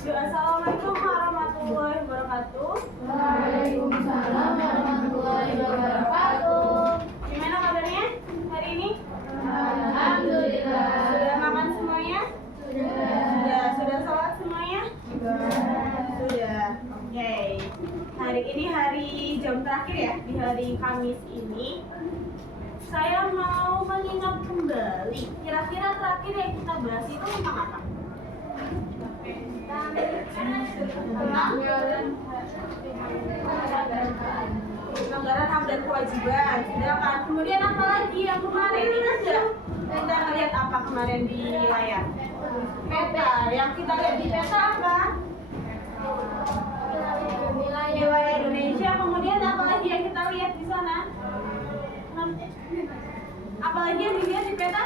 Assalamualaikum warahmatullahi wabarakatuh. Waalaikumsalam warahmatullahi wabarakatuh. Gimana kabarnya hari ini? Alhamdulillah. Sudah makan semuanya? Sudah sholat semuanya? Sudah. Oke. Hari ini hari jam terakhir ya, di hari Kamis ini. Saya mau mengingat kembali. Kira-kira terakhir yang kita bahas itu tentang apa? Pelanggaran hak dan kewajiban. Sudah kan? Kemudian apa lagi yang kemarin? Ingat nggak? Kita lihat apa kemarin di layar? Peta. Yang kita lihat di peta apa? Wilayah Indonesia. Kemudian apa lagi yang kita lihat di sana? Apa lagi yang dilihat di peta?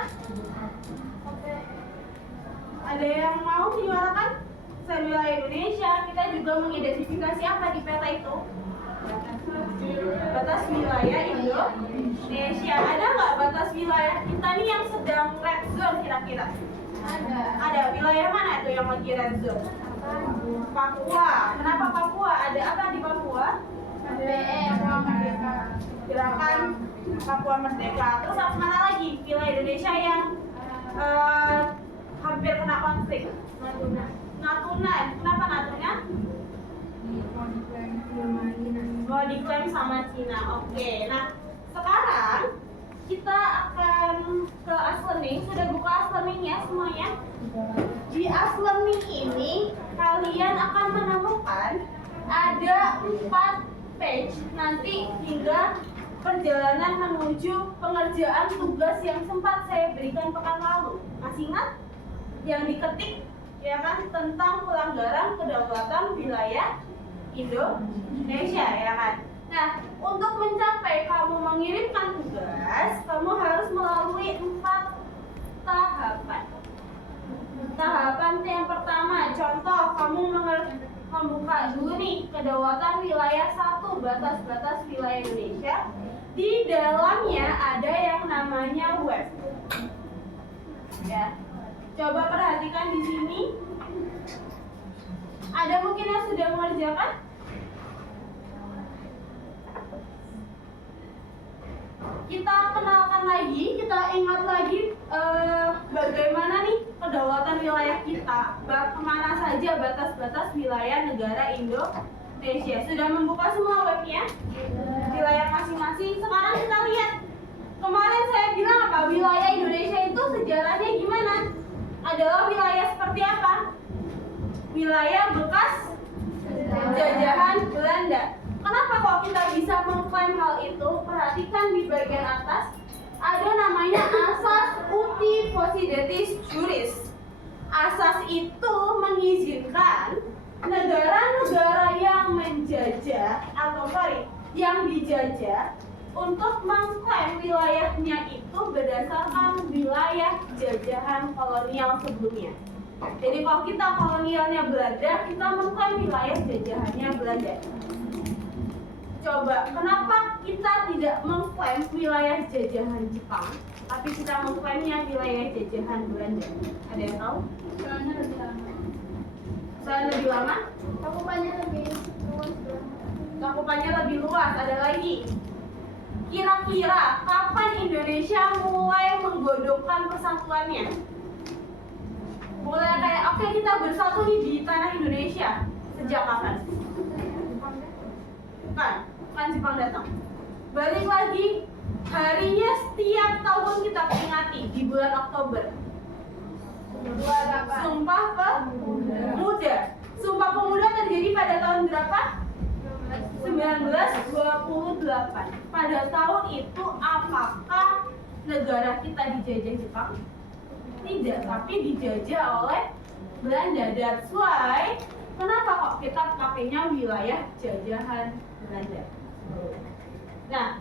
Ada yang mau menyuarakan? Selain wilayah Indonesia, kita juga mengidentifikasi apa di peta itu? Batas wilayah Indonesia. Ada nggak batas wilayah kita nih yang sedang red zone kira-kira? Ada. Wilayah mana itu yang lagi red zone? Papua. Kenapa Papua? Ada apa di Papua? Gerakan Papua Merdeka. Terus apa mana lagi? Wilayah Indonesia yang hampir kena konflik. Natuna. Kenapa Natuna? Mau diklaim sama Cina. Oke. Nah, sekarang kita akan ke Aslearning. Sudah buka Aslearning-nya semuanya? Di Aslearning ini kalian akan menemukan ada 4 page nanti hingga perjalanan menuju pengerjaan tugas yang sempat saya berikan pekan lalu. Masih ingat? Yang diketik ya kan tentang pelanggaran kedaulatan wilayah Indonesia ya kan. Nah, untuk mencapai kamu mengirimkan tugas, kamu harus melalui 4 tahapan. Tahapan yang pertama, contoh kamu membuka dulu nih kedaulatan wilayah 1, batas-batas wilayah Indonesia. Di dalamnya ada yang namanya web. Ya. Coba perhatikan di sini. Ada mungkin yang sudah mengerjakan? Kita kenalkan lagi, kita ingat lagi bagaimana nih kedaulatan wilayah kita. Kemana saja batas-batas wilayah negara Indonesia. Sudah membuka semua webnya? Wilayah masing-masing. Sekarang kita lihat. Kemarin saya bilang apa? Wilayah Indonesia itu sejarahnya gimana? Adalah wilayah seperti apa? Wilayah bekas jajahan Belanda. Kenapa kok kita bisa mengklaim hal itu? Perhatikan di bagian atas ada namanya asas uti possidetis juris. Asas itu mengizinkan negara-negara yang menjajah yang dijajah untuk mengklaim wilayahnya itu berdasarkan wilayah jajahan kolonial sebelumnya. Jadi kalau kita kolonialnya Belanda, kita mengklaim wilayah jajahannya Belanda. Coba, kenapa kita tidak mengklaim wilayah jajahan Jepang, tapi kita mengklaimnya wilayah jajahan Belanda? Ada yang tahu? Soalnya lebih lama. Soalnya lebih lama? Cakupannya lebih luas. Cakupannya lebih luas. Ada lagi. Kira-kira kapan Indonesia mulai menggodokkan persatuannya? Mulai kayak oke, kita bersatu nih di tanah Indonesia. Sejak kapan? Bukan Jepang datang. Balik lagi, harinya setiap tahun kita peringati di bulan Oktober. Sumpah Pemuda. Sumpah Pemuda terjadi pada tahun berapa? 1928. Pada tahun itu apakah negara kita dijajah Jepang? Tidak, tapi dijajah oleh Belanda. That's why kenapa kok kita pakainya wilayah jajahan Belanda. Nah,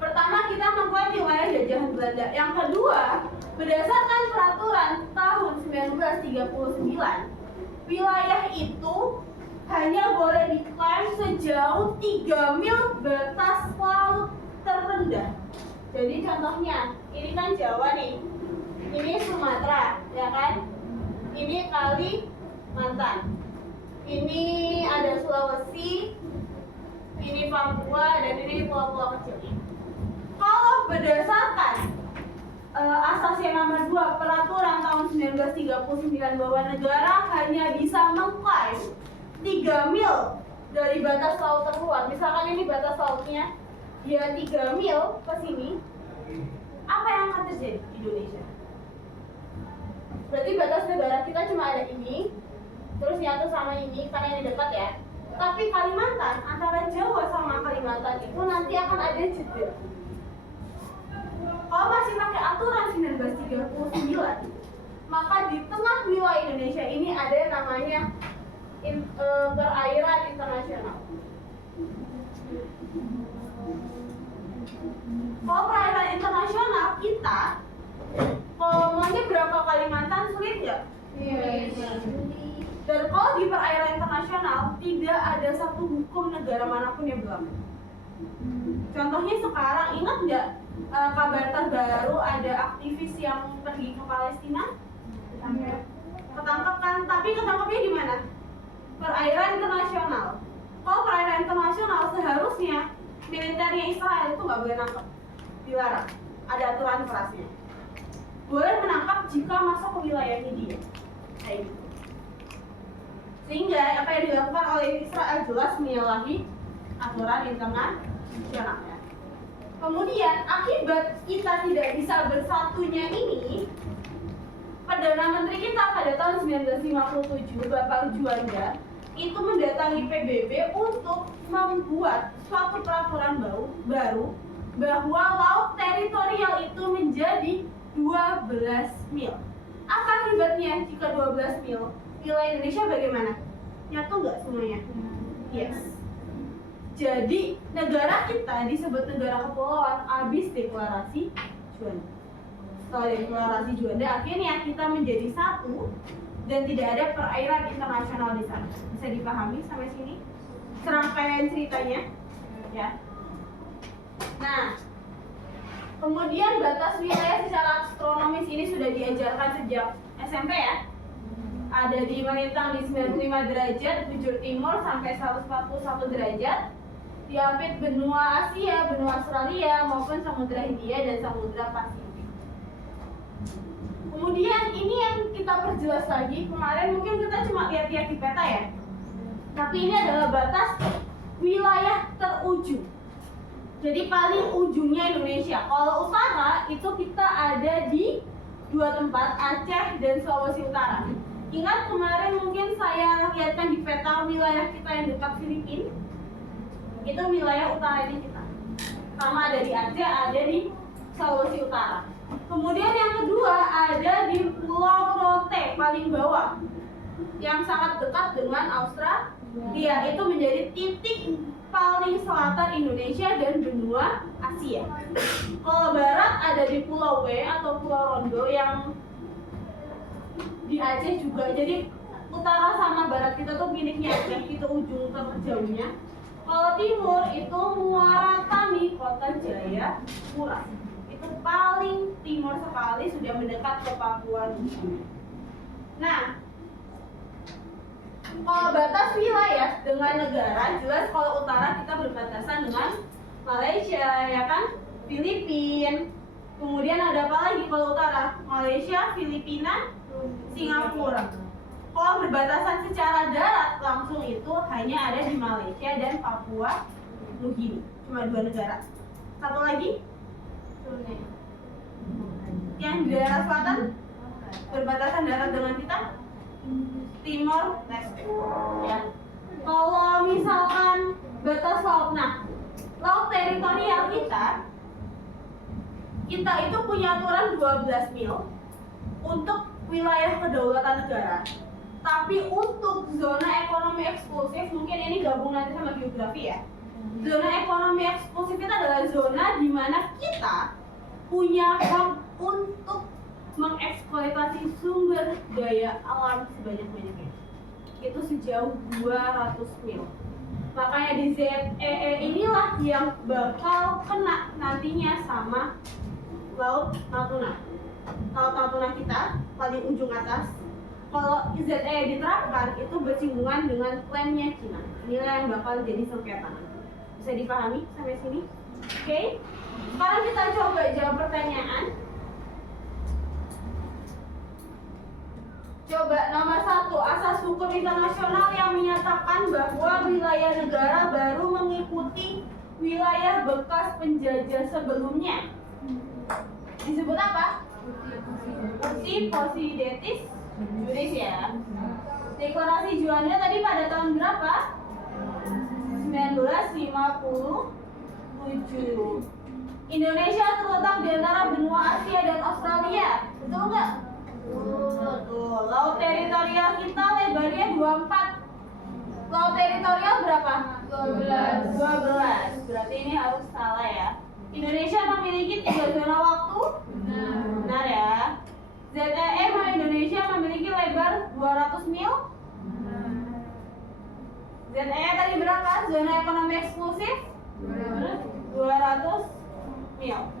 pertama kita mengklaim wilayah jajahan Belanda. Yang kedua, berdasarkan peraturan tahun 1939, wilayah itu hanya boleh diklaim sejauh 3 mil batas laut terendah. Jadi contohnya, ini kan Jawa nih, ini Sumatera, ya kan? Ini kali Kalimantan. Ini ada Sulawesi, ini Papua, dan ini pulau-pulau kecil. Kalau berdasarkan Asas yang nomor 2 Peraturan tahun 1939 bahwa negara hanya bisa mengklaim 3 mil dari batas laut terluar. Misalkan ini batas lautnya dia 3 mil ke sini, apa yang akan terjadi di Indonesia? Berarti batas negara kita cuma ada ini, terus nyatu sama ini karena ini dekat ya. Tapi Kalimantan, antara Jawa sama Kalimantan itu nanti akan ada jeda. Kalau masih pakai aturan 1939, maka di tengah wilayah Indonesia ini ada yang namanya perairan internasional. Kalau perairan internasional kita, kalau maunya berapa Kalimantan sulit nggak? Dan kalau di perairan internasional tidak ada satu hukum negara manapun yang berlaku. Contohnya sekarang ingat nggak kabar terbaru ada aktivis yang pergi ke Palestina? Ketangkep kan? Tapi ketangkepnya di mana? Perairan internasional. Kalau perairan internasional seharusnya militernya Israel itu nggak boleh nangkep, dilarang. Ada aturan kerasnya. Boleh menangkap jika masuk ke wilayahnya dia. Kayak gitu. Sehingga apa yang dilakukan oleh Israel jelas menyalahi aturan internasional. Kemudian akibat kita tidak bisa bersatunya ini, Perdana Menteri kita pada tahun 1957 Bapak Juanda itu mendatangi PBB untuk membuat suatu peraturan baru bahwa laut teritorial itu menjadi 12 mil. Apa akibatnya jika 12 mil? Wilayah Indonesia bagaimana? Nyatu nggak semuanya? Yes. Jadi negara kita disebut negara kepulauan abis deklarasi Juanda. Setelah deklarasi Juanda akhirnya kita menjadi satu dan tidak ada perairan internasional di sana. Bisa dipahami sampai sini? Serangkaian ceritanya, ya. Nah, kemudian batas wilayah secara astronomis ini sudah diajarkan sejak SMP ya. Ada di melintang di 95 derajat bujur timur sampai 141 derajat. Diapit benua Asia, benua Australia maupun Samudra Hindia dan Samudra Pasifik. Kemudian ini yang kita perjelas lagi. Kemarin mungkin kita cuma lihat-lihat di peta ya. Tapi ini adalah batas wilayah terujung. Jadi paling ujungnya Indonesia. Kalau utara itu kita ada di dua tempat, Aceh dan Sulawesi Utara. Ingat kemarin mungkin saya lihatkan di peta wilayah kita yang dekat Filipina. Itu wilayah utara di kita. Sama ada di Aceh, ada di Sulawesi Utara. Kemudian yang kedua ada di Pulau Rote paling bawah, yang sangat dekat dengan Australia. Itu menjadi titik paling selatan Indonesia dan benua Asia. Kalau barat ada di Pulau W atau Pulau Rondo yang di Aceh juga. Jadi utara sama barat kita tuh miliknya Aceh, itu ujung terjauhnya. Kalau timur itu Muara Tani, Kota Jayapura. Itu paling timur sekali, sudah mendekat ke Papua Nugini. Nah, kalau batas wilayah dengan negara, jelas kalau utara kita berbatasan dengan Malaysia, ya kan? Filipina. Kemudian ada apa lagi kalau utara? Malaysia, Filipina, Singapura. Kalau berbatasan secara darat langsung itu hanya ada di Malaysia dan Papua Nugini. Cuma dua negara. Satu lagi? Yang di daerah selatan berbatasan darat dengan kita? Timor Leste. Ya. Kalau misalkan batas laut, nah laut teritorial kita itu punya aturan 12 mil untuk wilayah kedaulatan negara. Tapi untuk zona ekonomi eksklusif, mungkin ini gabung nanti sama geografi ya. Zona ekonomi eksklusif itu adalah zona di mana kita punya hak untuk mengeksploitasi sumber daya alam sebanyak-banyaknya. Itu sejauh 200 mil. Makanya di ZEE inilah yang bakal kena nantinya sama Laut Natuna. Laut Natuna kita paling ujung atas kalau ZEE diterapkan itu bersinggungan dengan klaimnya Cina. Inilah yang bakal jadi sengketa. Bisa dipahami sampai sini? Oke. Sekarang kita coba jawab pertanyaan. Coba nomor 1, asas hukum internasional yang menyatakan bahwa wilayah negara baru mengikuti wilayah bekas penjajah sebelumnya. Disebut apa? Posidetis juris ya. Deklarasi Juanda tadi pada tahun berapa? 1957. Indonesia terletak di antara benua Asia dan Australia. Betul nggak? Betul. Laut teritorial kita lebarnya 24. Laut teritorial berapa? 12. Berarti ini harus salah ya. Indonesia memiliki 3 zona waktu. Benar ya. ZEE Indonesia memiliki lebar 200 mil. ZEE tadi berapa? Zona ekonomi eksklusif 200 mil.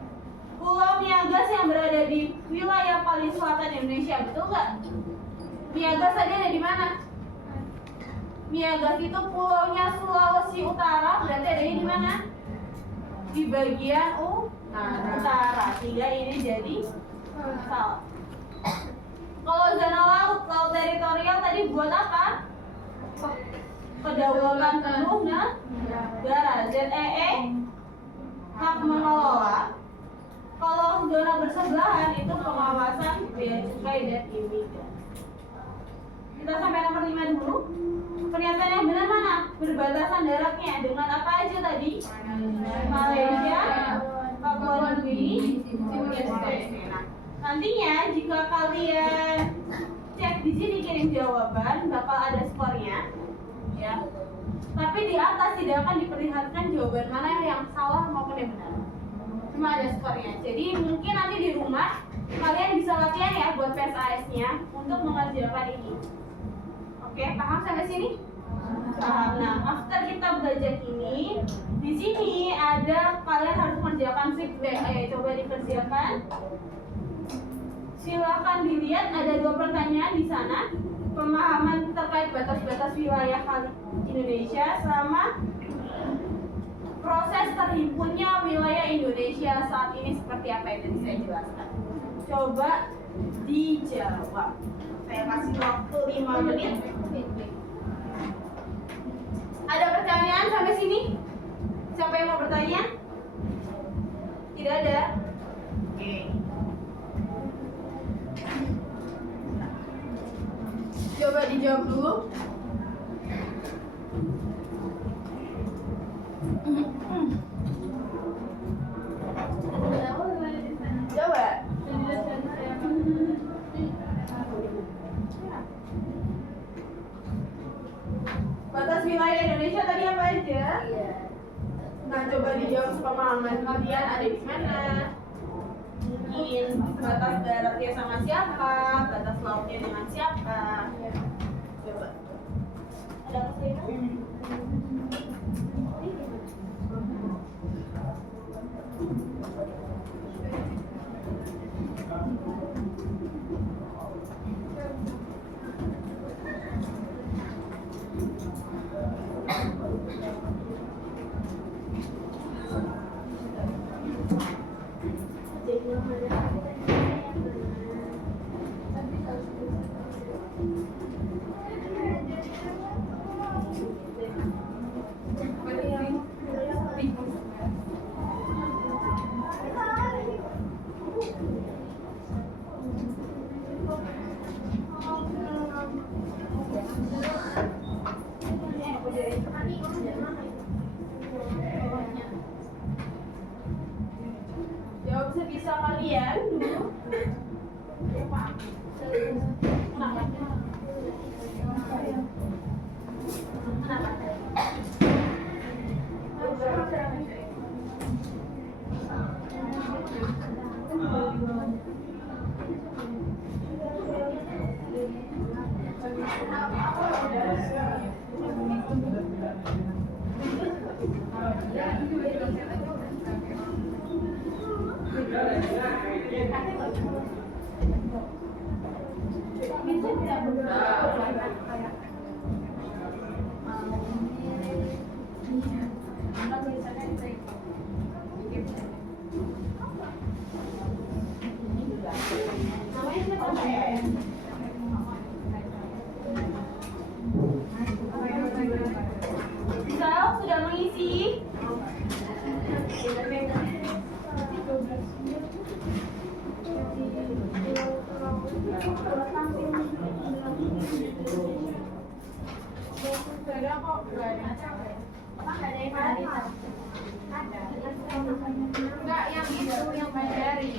Pulau Niagas yang berada di wilayah paling selatan Indonesia, betul nggak? Niagas tadi ada di mana? Niagas itu pulaunya Sulawesi Utara, berarti adanya di mana? Di bagian utara. Sehingga ini jadi salah. Kalau zona laut teritorial tadi buat apa? Kedaulatan penuh negara. ZEE hak mengelola. Kalau zona bersebelahan itu pengawasan bea cukai dan imigrasi. Kita sampai nomor 5 dulu. Pernyataan yang benar mana? Berbatasan daratnya dengan apa aja tadi? Malaysia, Papua Nugini, Timur Leste. Nantinya jika kalian cek di sini kirim jawaban bakal ada skornya, ya. Tapi di atas tidak akan diperlihatkan jawaban mana yang salah maupun yang benar. Cuma ada skornya. Jadi mungkin nanti di rumah kalian bisa latihan ya buat PSAS-nya untuk mengerjakan ini. Oke, paham sampai sini? Paham. Nah, after kita belajar ini, di sini ada kalian harus mengerjakan feedback. Ayo coba dikerjakan. Silakan dilihat ada 2 pertanyaan di sana. Pemahaman terkait batas-batas wilayah Indonesia selama proses terhimpunnya wilayah Indonesia saat ini seperti apa yang tadi saya jelaskan. Coba dijawab. Saya kasih waktu 5 menit. Ada pertanyaan sampai sini? Siapa yang mau bertanya? Tidak ada? Oke. Coba dijawab dulu. Coba. Batas wilayah Indonesia tadi apa aja? Nah, coba dijawab pemahaman kalian ada di mana? Mungkin batas daratnya sama siapa? Batas lautnya dengan siapa? Coba. Ada pertanyaan? Jawab sebisa kalian dulu. Bisa Namanya siapa? Misal sudah mengisi. Enggak, yang itu yang Mandari.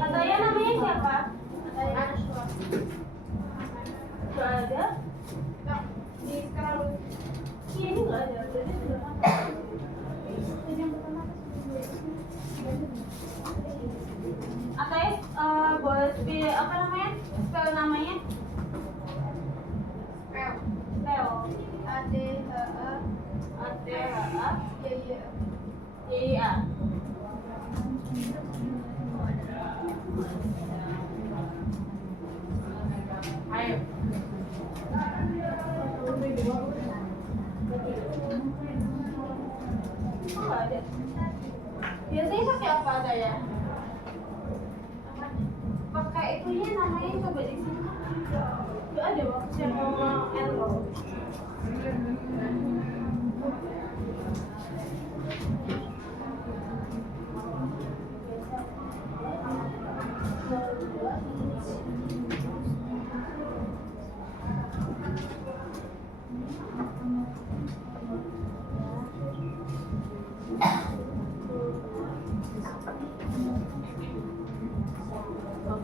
Katanya namanya siapa? Gak ada. Di sekarang Iya, ini gak ada. Berarti sudah Katanya boleh apa namanya? Spell namanya? Spell. ADHA A-T-H-A YYA. Y-I-A. Ayo. Oh, nggak ada. Biasanya pakai apa saya? Pakai itunya namanya coba di sini. Nggak ada waktu saya mau enroll.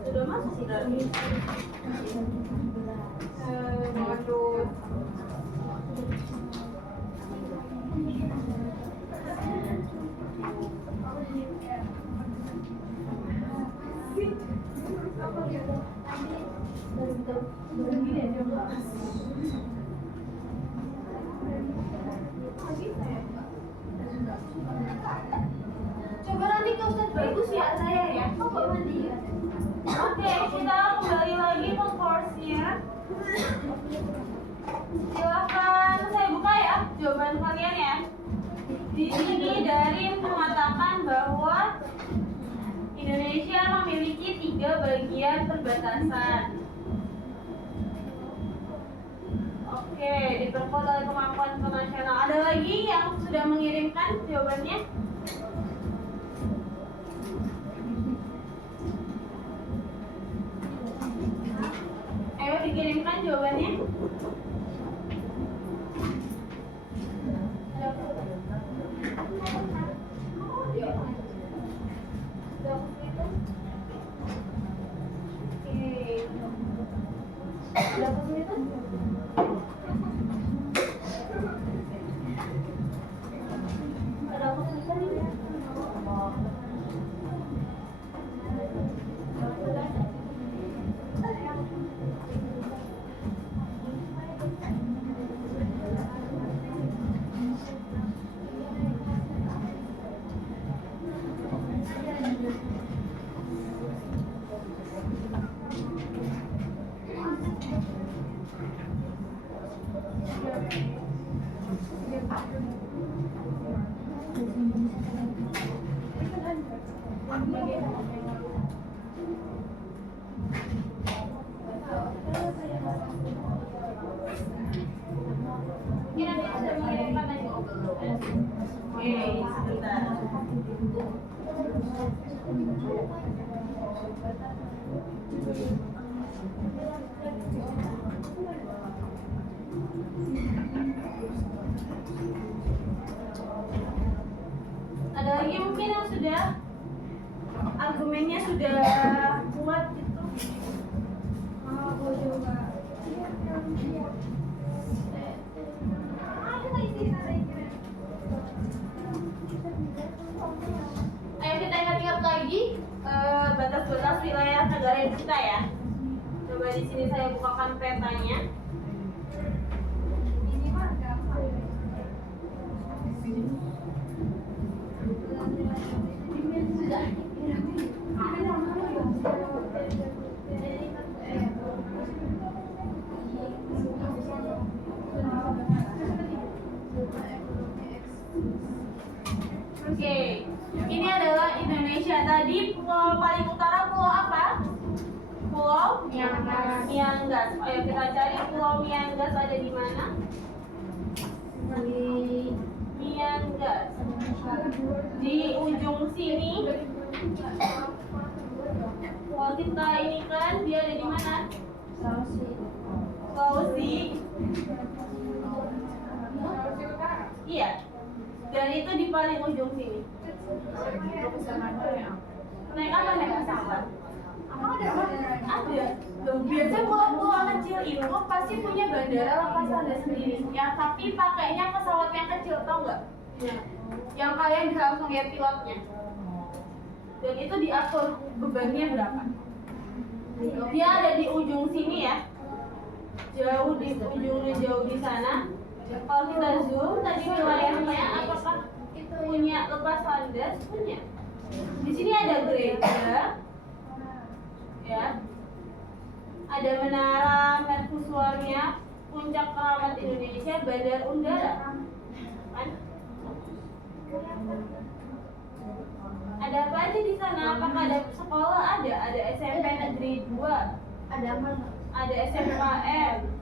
Sudah masuk sudah. Waduh. Coba nanti ke Ustadz Bagus ya saya ya. Oke, kita kembali lagi ke course-nya. Silakan saya buka ya jawaban kalian ya. Di sini Darin mengatakan bahwa Indonesia memiliki 3 bagian perbatasan. Oke, diperkuat oleh kemampuan internasional. Ada lagi yang sudah mengirimkan jawabannya? Ayo dikirimkan jawabannya. Ada kesulitan? Ada kesulitan ini? Mungkin ada yang sudah mengirimkan lagi. Oke, sebentar. Ada lagi mungkin yang sudah argumennya sudah kuat gitu. Aku juga. Ayo kita ingat-ingat lagi batas-batas wilayah negara kita ya. Coba di sini saya bukakan petanya. Ini mah gampang. Oke, ini adalah Indonesia. Tadi pulau paling utara pulau apa? Pulau Miangas. Ayo kita cari pulau Miangas ada di mana? Di Miangas. Di ujung sini. Kalau kita ini kan dia ada di mana? Sulawesi. Iya. Dan itu di paling ujung sini. Naik apa naik pesawat? Ada. Loh, biasanya pulau-pulau kecil itu pasti punya bandara lepas landas sendiri. Yang tapi pakainya pesawat yang kecil, tau nggak? Yang kalian bisa langsung lihat pilotnya. Dan itu diatur bebannya berapa? Dia ada di ujung sini ya. Jauh di ujungnya, jauh di sana. Kalau kita zoom tadi wilayahnya apakah punya lepas landas? Punya. Di sini ada gereja, ya. Ada menara mercusuarnya, puncak keramat Indonesia, bandar udara. Kan? Ada apa aja di sana? Apakah ada sekolah? Ada SMP Negeri 2. Ada apa? Ada SMKM.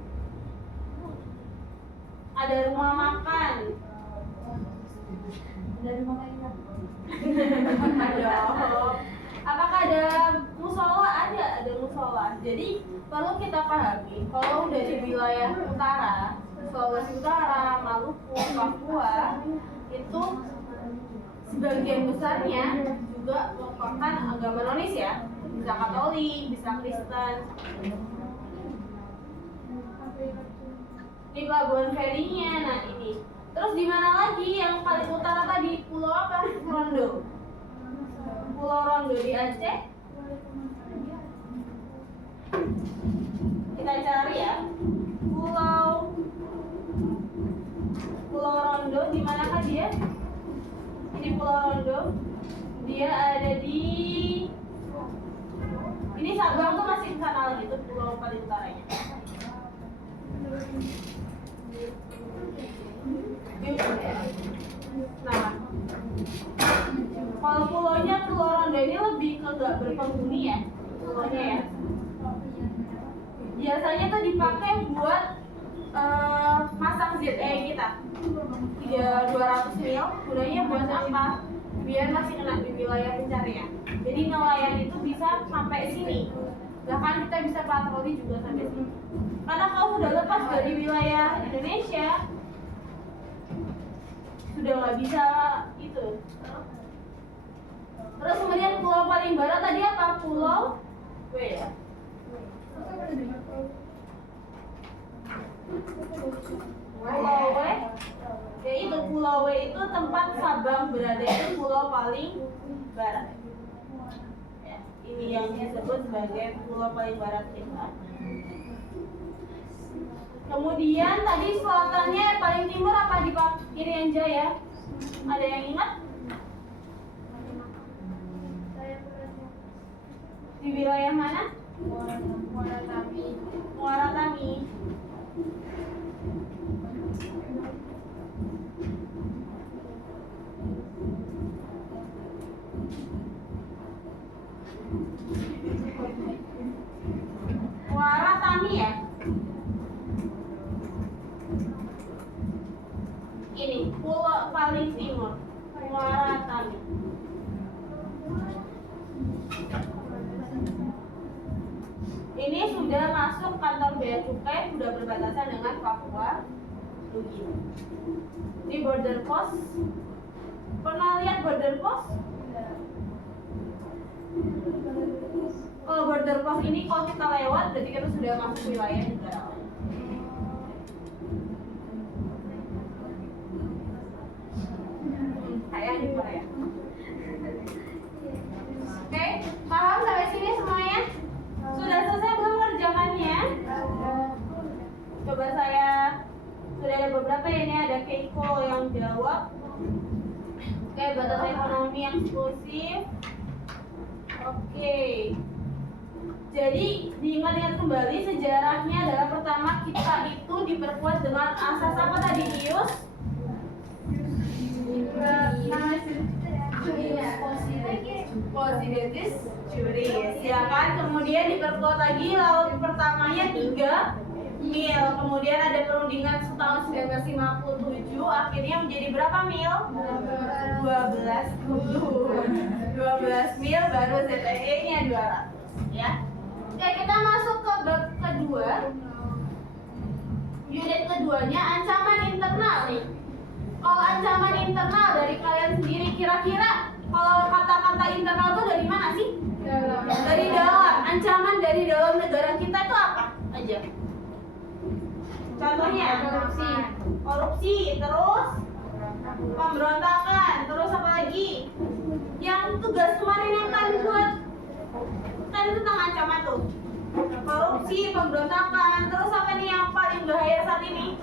Ada rumah makan. Dari mana ini? Ada. Apakah ada musola? Ada musola. Jadi perlu kita pahami kalau udah di wilayah utara, Sulawesi Utara, Maluku, Papua, itu sebagian besarnya juga merupakan agama nonis ya. Bisa Katolik, bisa Kristen. Ini pelabuhan ferinya, nah ini. Terus di mana lagi yang paling utara tadi? Pulau apa? Rondo. Pulau Rondo di Aceh. Kita cari ya. Pulau Rondo di manakah dia? Ini Pulau Rondo. Dia ada di ini Sabang tuh masih di sana lagi tuh pulau paling utaranya. Nah, kalau pulaunya Pulau Rondo ini lebih ke nggak berpenghuni ya, pulaunya ya. Biasanya tuh dipakai buat masang ZE kita 200 mil. Gunanya buat apa? Biar masih kena di wilayah pencarian. Jadi nelayan itu bisa sampai sini. Bahkan kita bisa patroli juga sampai sini. Karena kalau sudah lepas dari wilayah Indonesia, sudah nggak bisa itu. Terus kemudian pulau paling barat tadi apa? Pulau W ya. Pulau W, yaitu Pulau W itu tempat Sabang berada, itu pulau paling barat. Ya, ini yang disebut sebagai pulau paling barat kita. Kemudian tadi selatannya paling timur apa di Irian Jaya? Ada yang ingat? Di wilayah mana? Muara Tami. Muara Tami ya. Ini pulau paling timur, Muara Tami. Ini sudah masuk kantor bea cukai, sudah berbatasan dengan Papua Nugini. Ini border post. Pernah lihat border post? Kalau border post ini kalau kita lewat, berarti kita sudah masuk wilayah negara lain. Kayak di Korea. Oke, paham sampai sini semuanya? Sudah selesai belum kerjakannya? Coba saya, sudah ada beberapa ya, ini ada Keiko yang jawab. Oke, batas ekonomi yang eksklusif. Oke. Jadi diingat-ingat kembali sejarahnya adalah pertama kita itu diperkuat dengan asas apa tadi, Ius? President's Juries, ya kan? Kemudian diperkuat lagi laut pertamanya 3 mil. Kemudian ada perundingan tahun 1957, akhirnya menjadi berapa mil? 12 mil, baru ZTE-nya 200, ya. Oke, kita masuk ke bab kedua. Unit keduanya ancaman internal nih. Kalau ancaman internal dari kalian sendiri, kira-kira kalau kata-kata internal itu dari mana sih? Dari dalam. Ancaman dari dalam negara kita itu apa aja? Contohnya korupsi, terus pemberontakan, terus apa lagi? Yang tugas kemarin yang kan buat kan itu tentang ancaman tuh. Korupsi, pemberontakan, terus apa nih yang paling bahaya saat ini?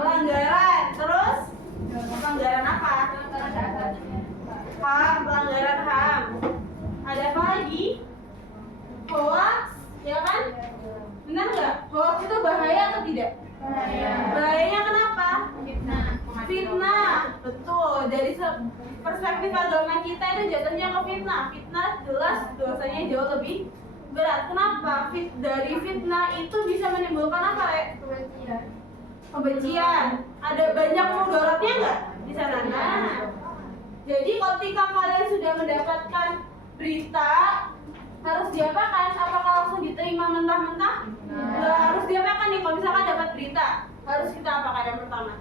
Pelanggaran, terus pelanggaran apa? HAM, pelanggaran HAM. Ada apa lagi? Hoax, ya kan? Benar nggak? Hoax itu bahaya atau tidak? Bahayanya kenapa? Fitnah, betul. Dari perspektif agama kita itu jatuhnya ke fitnah. Fitnah jelas dosanya jauh lebih berat. Kenapa? Dari fitnah itu bisa menimbulkan apa, Rek? Kebencian. Ada banyak mudaratnya nggak di sana? Nah, jadi ketika kalian sudah mendapatkan berita, harus diapakan? Apakah langsung diterima mentah-mentah? Nggak harus diapakan nih. Kalau misalkan dapat berita, harus kita apakan yang pertama?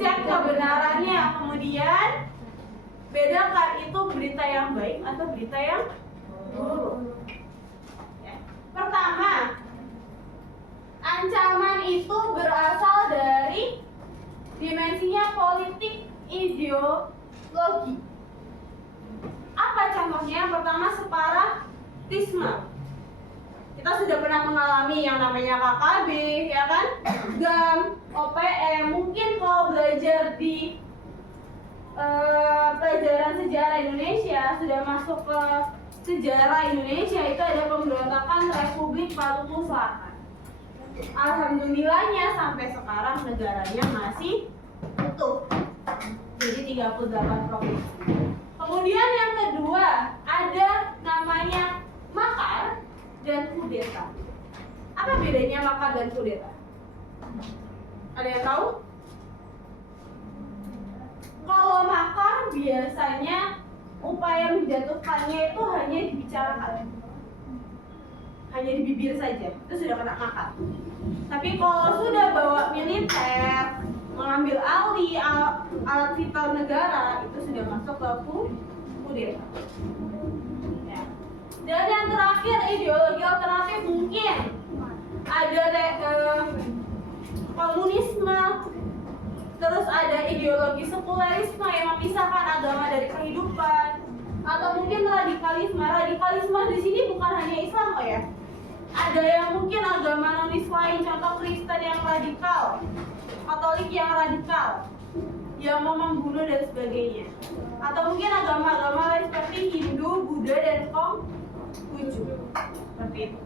Cek kebenarannya. Kemudian bedakan itu berita yang baik atau berita yang buruk. Pertama, ancaman itu berasal dari dimensinya politik ideologi. Apa contohnya? Yang pertama, separatisme. Kita sudah pernah mengalami yang namanya KKB, ya kan? GAM, OPM. Mungkin kalau belajar di pelajaran sejarah Indonesia, sudah masuk ke sejarah Indonesia, itu ada pemberontakan Republik Maluku Selatan. Alhamdulillahnya sampai sekarang negaranya masih utuh. Jadi 38 provinsi. Kemudian yang kedua, ada namanya makar dan kudeta. Apa bedanya makar dan kudeta? Ada yang tahu? Kalau makar biasanya upaya menjatuhkannya itu hanya dibicarakan, hanya di bibir saja, itu sudah kena makar. Tapi kalau sudah bawa militer, mengambil alih alat vital negara, itu sudah masuk ke kudeta. Ya. Dan yang terakhir, ideologi alternatif mungkin ada komunisme, terus ada ideologi sekulerisme yang memisahkan agama dari kehidupan, atau mungkin radikalisme. Radikalisme di sini bukan hanya Islam kok ya. Ada yang mungkin agama non-Islam, contoh Kristen yang radikal, Katolik yang radikal, yang mau membunuh dan sebagainya. Atau mungkin agama-agama lain seperti Hindu, Buddha, dan Konghucu. Seperti itu.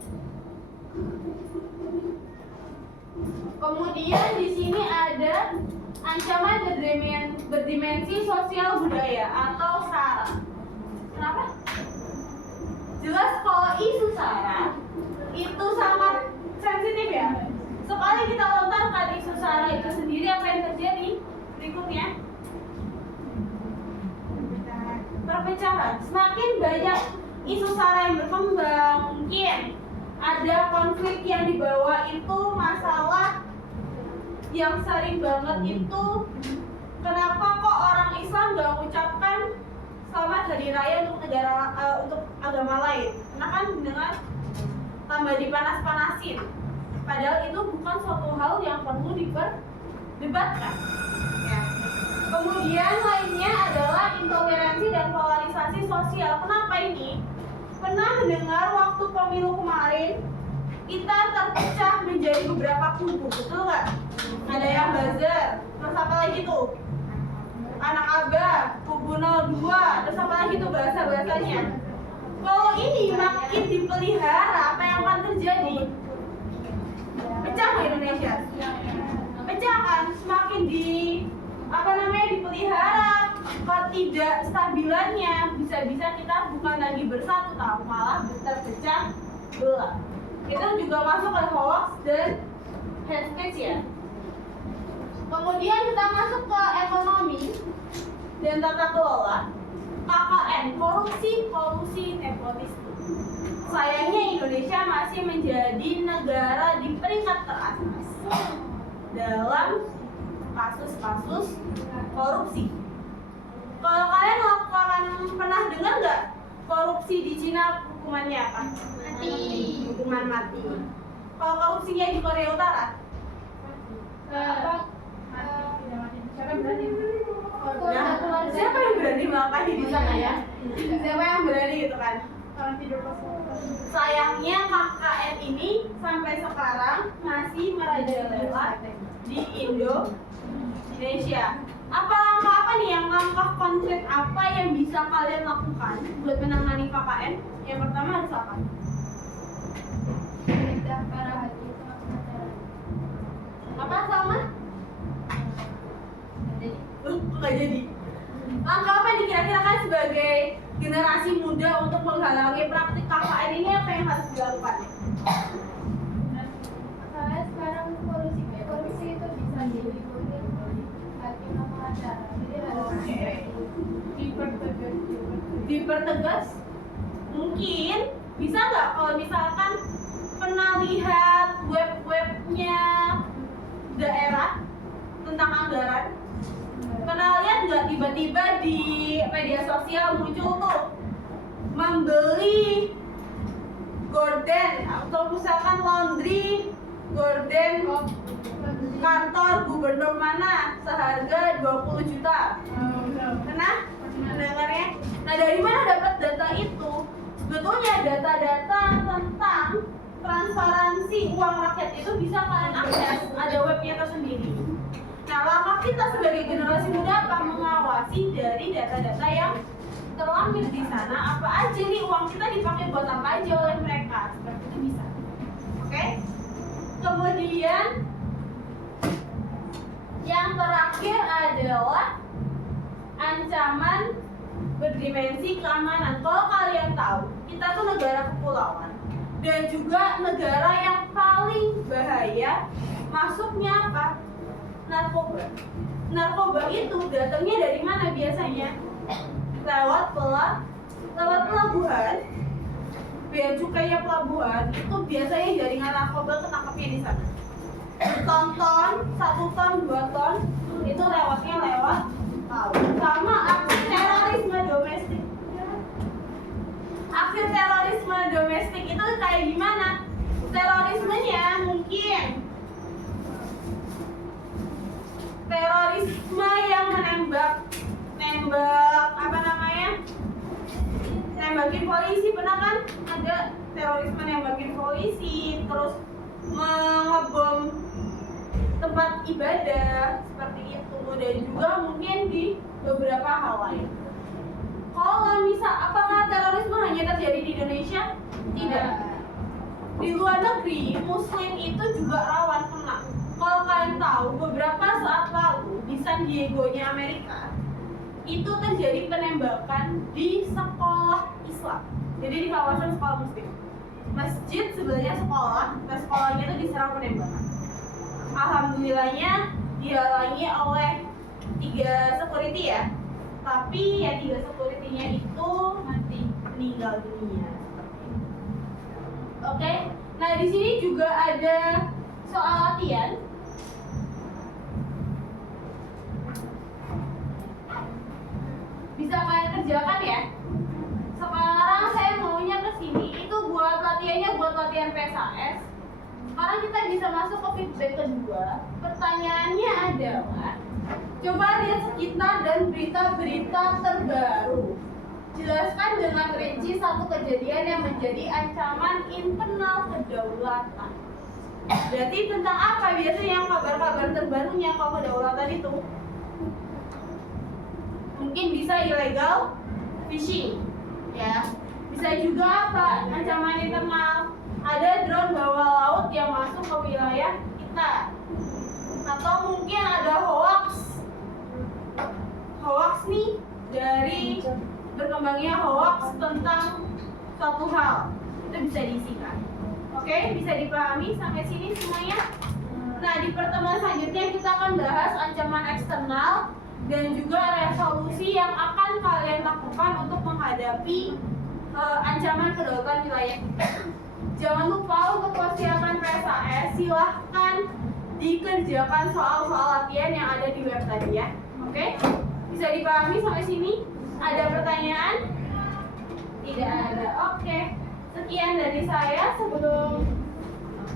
Kemudian di sini ada ancaman berdimensi sosial budaya atau SARA. Kenapa? Jelas kalau isu SARA itu sangat sensitif ya. Sekali kita lontarkan isu SARA itu sendiri, apa yang terjadi? Berikutnya, perpecahan. Semakin banyak isu SARA yang berkembang, mungkin ada konflik yang dibawa itu masalah yang sering banget itu, kenapa kok orang Islam gak mengucapkan selamat hari raya untuk negara untuk agama lain? Karena kan dengan tambah dipanas-panasin. Padahal itu bukan suatu hal yang perlu diperdebatkan. Ya. Kemudian lainnya adalah intoleransi dan polarisasi sosial. Kenapa ini? Pernah mendengar waktu pemilu kemarin kita terpecah menjadi beberapa kubu, betul nggak? Ada yang buzzer, terus apa lagi tuh? Anak Abah, kubu 02, terus apa lagi tuh bahasa-bahasanya? Kalau ini makin dipelihara, apa yang akan terjadi? Pecah nggak Indonesia? Pecah kan? Semakin dipelihara, ketidakstabilannya bisa-bisa kita bukan lagi bersatu, tahu malah terpecah belah. Itu juga masuk ke hoax dan hate speech ya. Kemudian kita masuk ke ekonomi dan tata kelola. KKN, korupsi, kolusi, nepotisme. Sayangnya Indonesia masih menjadi negara di peringkat teratas dalam kasus-kasus korupsi. Kalau kalian pernah dengar nggak korupsi di Cina hukumannya apa? Mati. Hukuman mati. Kalau korupsinya di Korea Utara? Siapa yang berani? Nah, siapa yang berani melakukan di sana ya? Siapa yang berani gitu kan? Orang tidur pas. Sayangnya KKN ini sampai sekarang masih merajalela di Indonesia. Apa langkah apa nih, yang langkah konkret apa yang bisa kalian lakukan buat menangani KKN? Yang pertama harus apa? Perintah para hakim sama pengacara. Apa sama? Jadi Nggak jadi. Langkah apa nih kira-kira kan sebagai generasi muda untuk menghalangi praktik KKN ini, apa yang harus dilakukan? masalahnya sekarang korupsi itu bisa dilindungi oleh hakim sama pengacara. Jadi harus Dipertegas. Mungkin bisa nggak kalau misalkan pernah lihat web-webnya daerah tentang anggaran? Pernah lihat nggak tiba-tiba di media sosial muncul tuh membeli gorden atau misalkan laundry gorden kantor gubernur mana seharga 20 juta. Pernah mendengarnya? Nah, dari mana dapat data itu? Sebetulnya data-data tentang transparansi uang rakyat itu bisa kalian akses, ada webnya tersendiri. Nah, langkah kita sebagai generasi muda apa? Mengawasi dari data-data yang terlampir di sana, apa aja nih uang kita dipakai buat apa aja oleh mereka. Seperti itu bisa. Oke? Kemudian yang terakhir adalah ancaman berdimensi keamanan. Kalau kalian tahu, kita tuh negara kepulauan dan juga negara yang paling bahaya masuknya apa? Narkoba. Narkoba itu datangnya dari mana biasanya? Lewat pelabuhan. Bea cukainya pelabuhan itu biasanya jaringan narkoba ketangkapnya di sana. Ton-ton, 1 ton, 2 ton itu lewatnya lewat laut. Sama aksi terorisme domestik. Aksi terorisme domestik itu kayak gimana? Terorismenya mungkin terorisme yang nembakin polisi. Pernah kan ada terorisme nembakin polisi, terus mengebom tempat ibadah seperti itu, dan juga mungkin di beberapa hal lain. Kalau misal apakah terorisme hanya terjadi di Indonesia? Tidak. Di luar negeri, Muslim itu juga rawan kena. Kalau kalian tahu, beberapa saat lalu di San Diego-nya Amerika itu terjadi penembakan di sekolah Islam. Jadi di kawasan sekolah Muslim. Masjid sebenarnya sekolah, nah sekolahnya itu diserang penembakan. Alhamdulillahnya dihalangi oleh 3 security ya. Tapi ya 3 security-nya itu mati, meninggal dunia. Oke. Nah, di sini juga ada soal latihan. Bisa kalian kerjakan ya. Sekarang saya maunya ke sini itu buat latihannya, buat latihan PSAS. Sekarang kita bisa masuk ke feedback kedua. Pertanyaannya adalah, coba lihat sekitar dan berita-berita terbaru. Jelaskan dengan rinci satu kejadian yang menjadi ancaman internal kedaulatan. Berarti tentang apa biasanya yang kabar-kabar terbarunya kalau kedaulatan itu? Mungkin bisa illegal fishing, ya. Bisa juga apa? Ancaman internal. Ada drone bawah laut yang masuk ke wilayah kita. Atau mungkin ada hoax nih dari berkembangnya hoax tentang suatu hal. Itu bisa diisikan. Oke, bisa dipahami sampai sini semuanya? Nah, di pertemuan selanjutnya kita akan bahas ancaman eksternal dan juga resolusi yang akan kalian lakukan untuk menghadapi ancaman kedaulatan wilayah kita. Jangan lupa untuk persiapan PSAS, silahkan dikerjakan soal-soal latihan yang ada di web tadi ya. Oke? Bisa dipahami sampai sini? Ada pertanyaan? Tidak ada. Oke. Sekian dari saya. Sebelum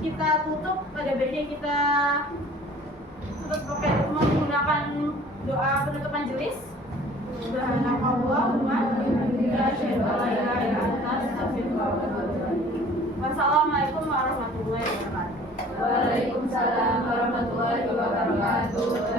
kita tutup, pada baiknya kita tutup pakai menggunakan doa penutup majelis. Wassalamualaikum warahmatullahi wabarakatuh. Waalaikumsalam warahmatullahi wabarakatuh.